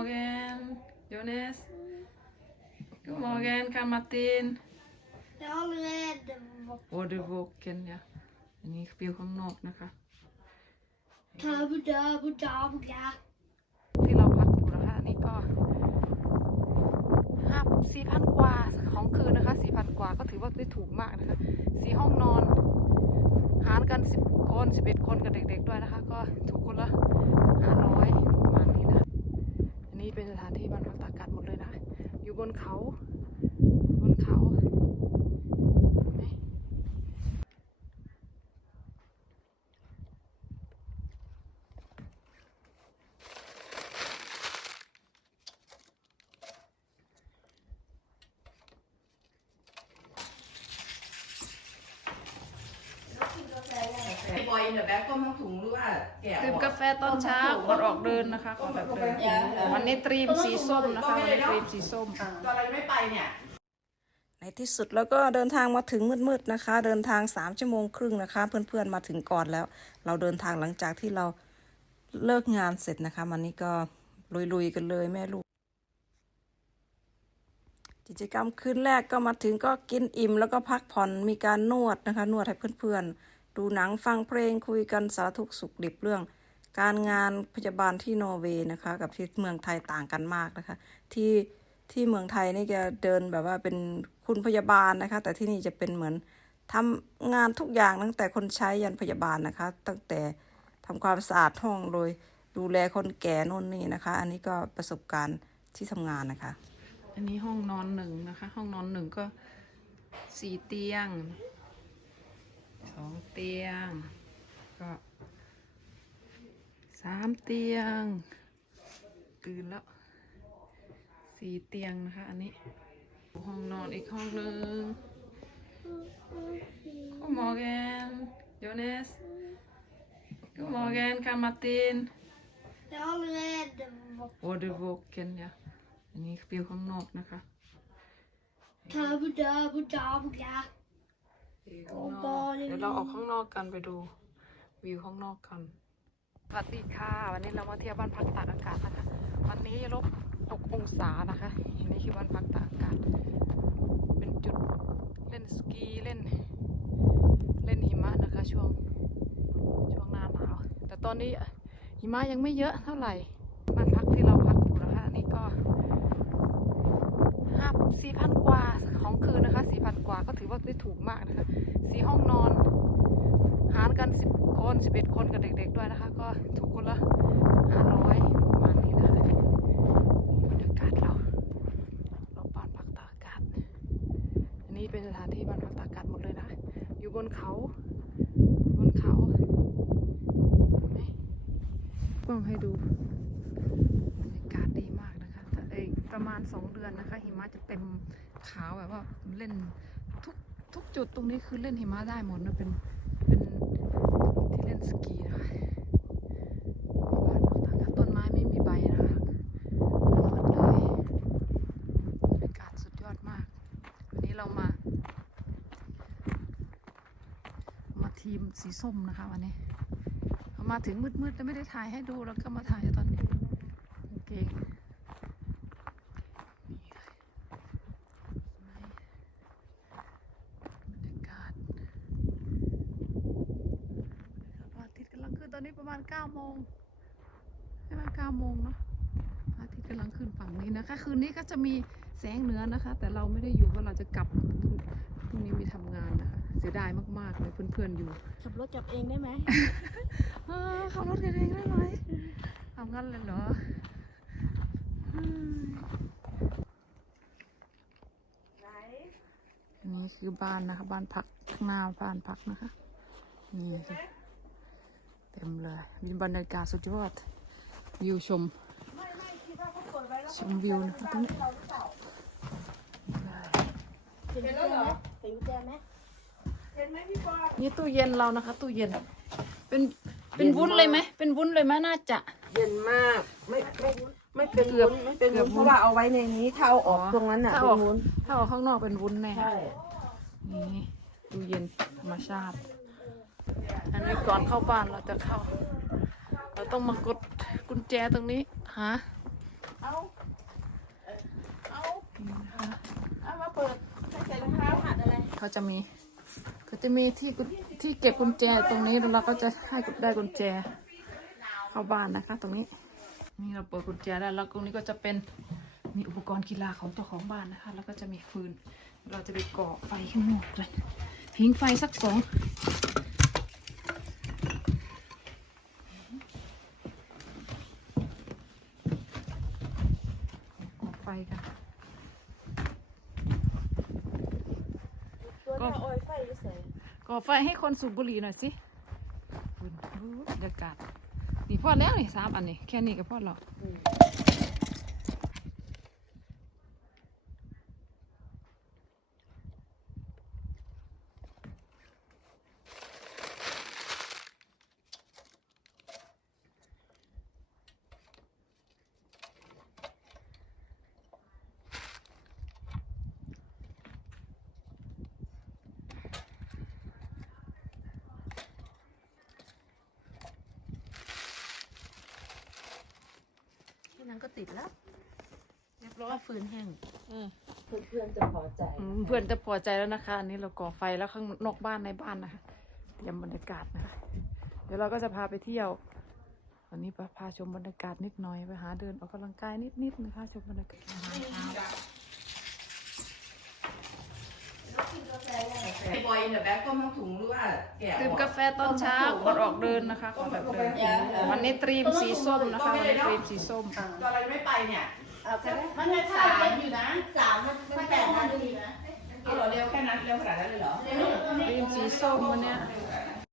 Morgen, Jonas. God morgen, Karl Martin. Det er allerede vårt. Og du våken, ja. อันนี้วิวข้างนอกนะคะ Tabudabudabuda. ที่เราพักอยู่นะคะอันนี้ก็ห้าสี่พันกว่าของคืนนะคะสี่พันกว่าก็ถือว่าได้ถูกมากนะคะสี่ห้องนอน หารกันสิบคนสิบเอ็ดคนกับเด็ก ๆ ด้วยนะคะ ก็ถูกคนละห้าร้อยประมาณนี้นะอั นี้เป็นสถานที่บ้านพักตากอากาศหมดเลยนะ อยู่บนเขา บนเขาเห็นไหม บอยเดี๋ยวแบ๊กก้มทั้งถุงหรือว่าแกะดื่มกาแฟตอนเช้าก่อนออกเดินนะคะก่อนอกเดินวันนี้ตรีมสีส้มนะคะวันนี้ตรีมสีส้มตอนเราไม่ไปเนี่ยในที่สุดแล้วก็เดินทางมาถึงมืดๆนะคะ เดินทาง3ชั่วโมงครึ่งนะคะ เพื่อนๆมาถึงก่อนแล้ว เราเดินทางหลังจากที่เราเลิกงานเสร็จนะคะมันนี้ก็ลุยๆกันเลยแม่ลูก กิจกรรมคืนแรกก็มาถึงก็กินอิ่มแล้วก็พักผ่อนมีการนวดนะคะ นวดให้เพื่อนๆ ดูหนังฟังเพลงคุยกันสารทุกสุขดิบเรื่อง การงานพยาบาลที่นอร์เวย์นะคะ กับที่เมืองไทยต่างกันมากนะคะ ที่ที่เมืองไทยนี่จะเดินแบบว่าเป็นคุณพยาบาลนะคะ แต่ที่นี่จะเป็นเหมือนทำงานทุกอย่างตั้งแต่คนใช้ยันพยาบาลนะคะ ตั้งแต่ทำความสะอาดห้องโดยดูแลคนแก่นู่นนี่นะคะ อันนี้ก็ประสบการณ์ที่ทำงานนะคะ อันนี้ห้องนอนหนึ่งนะคะ ห้องนอนหนึ่งก็สี่เตียง สองเตียง ก็สามเตียง ตื่นแล้วสี่เตียงนะคะ อันนี้ ห้องนอนอีกห้องหนึ่ง God morgen, Jonas. God morgen, Karl Martin. Det er allerede vårt. Og du våken, ja. อันนี้วิวข้างนอกนะคะ Tabudabudabuda. วิวข้าง เดี๋ยวเราออกข้างนอกกันไปดูวิวข้างนอกกัน สวัสดีค่ะ วันนี้เรามาเที่ยวบ้านพักตากอากาศนะคะ วันนี้ลบ6องศานะคะอันนี้คือบ้านพักตากอากาศ เป็นจุดเล่นสกีเล่น เล่นหิมะนะคะ ช่วงช่วงหน้าหนาว แต่ตอนนี้หิมะยังไม่เยอะเท่าไหร่ บ้านพักที่เราพักอยู่นะคะ อันนี้ก็ห้าสี่พันกว่าของคืนนะคะสี่พันาก็ถือว่าได้ถูกมากนะคะสี่ห้องนอน หารกันสิบคนสิบเอ็ดคนกับเด็ก ๆ ด้วยนะคะ ก็ถูกคนละห้าร้อยประมาณนี้นะคะบรรยากาศเราเราบ้านพักตากอากาศอันนี้เป็นสถานที่บ้านพักตากอากาศหมดเลยนะ อยู่บนเขา บนเขามองให้ดูบรรยากาศดีมากนะคะเอประมาณสองเดือนนะคะ หิมะจะเต็มขาวแบบว่าเล่น ทุกทุกจุดตรงนี้คือเล่นหิมะได้หมดนะเป็นเป็นที่เล่นสกีนะคะมีบ้านตากอากาศต้นไม้ไม่มีใบนะคะทั้งหมดเลยบรรยากาศสุดยอดมาก วันนี้เรามา มาทีมสีส้มนะคะวันนี้มาถึงมืดๆแล้วไม่ได้ถ่ายให้ดูแล้วก็มาถ่ายตอนนี้โอเคนี่เลยบรรยากาศพระอาทิตย์กำลังขึ้นต อนนี้ประมาณ9โมงใช่ไหม9โมงเนาะพระอาทิตย์กำลังขึ้นฝั่งนี้นะคะ คืนนี้ก็จะมีแสงเหนือนะคะ แต่เราไม่ได้อยู่เพราะเราจะกลับพรุ่งนี้มีทำงานนะคะเสียดายมากๆเลยเพื่อนๆอยู่ขับรถกลับเองได้ไหมเออขับรถกันเองได้ไหมทำงั้นเลยเหรออืมอันนี้คือบ้านนะคะ บ้านพักข้างหน้าบ้านพักนะคะ นี่ค่ะ เต็มเลยมีบรรยากาศสุดยอด วิวชม ชมวิวนะคะตรงนี้เห็นแล้วเหรอเห็นกุญแจไหมนี่ตู้เย็นเรานะคะ ตู้เย็น เป็นเป็นวุ้นเลยไหมเป็นวุ้นเลยไหมน่าจะ เย็นมากไม่ไม่ไม่เป็นเกือบวุ้นไม่เป็นเกือบวุ้นเพราะว่าเอาไว้ในนี้ถ้าเอาออกตรงนั้นน่ะถ้าเป็ออกนวุ้นถ้าออกข้างนอกเป็นวุ้นแน่ใช่นี่ตู้เย็นธรรมชาติ อันนี้ก่อนเข้าบ้านเราจะเข้า เราต้องมากดกุญแจตรงนี้ฮะเอาเอาเอามาเปิดใส่รองเท้หัดอะไรเขาจะมีเขาจะมีที่ที่เก็บกุญแจตรงนี้แล้วเราก็จะให้ได้กุญแจ เข้าบ้านนะคะ ตรงนี้ นี่เราเปิดกุญแจได้แล้วตรงนี้ก็จะเป็นมีอุปกรณ์กีฬาของเจ้าของบ้านนะคะ แล้วก็จะมีฟืน เราจะไปก่อไฟข้างนอกกัน ผิงไฟสักสอง ก่อไฟกัน ตัวนี้ออยไฟใส่ก่อไฟให้คนสูบบุหรี่หน่อยสิอุ๊ยบรรยากาศนี่พอแล้วนี่สามอันนี่แค่นี้ก็พอแล้วแค่ ก็ติดแล้วเรียบร้อยฟืนแห้งอืมเพื่อนๆจะพอใจอืมเพื่อนจะพอใจแล้วนะคะ อันนี้เราก่อไฟแล้วข้างนอกบ้านในบ้านนะคะเตรียมบรรยากาศนะคะเดี๋ยวเราก็จะพาไปเที่ยว วันนี้พาชมบรรยากาศนิดหน่อยไปหาเดินออกกำลังกายนิดๆนะคะชมบรรยากาศอาหารเช้า ไอ้ บอยเนี่ยแบ๊กต้มทั้งถุงหรือว่าแกะออกดื่มกาแฟตอนเช้าก่อนออกเดินนะคะก่อนออกเดินวันนี้ตรีมสีส้มนะคะวันนี้ตรีมสีส้มตอนเราไม่ไปเนี่ยมันไม่ขาดอยู่นะสามมันมันแปดนาทีนะเอาเหรอเร็วแค่นั้นเร็วขนาดนั้นเลยเหรอตรีมสีส้มวันเนี้ยเ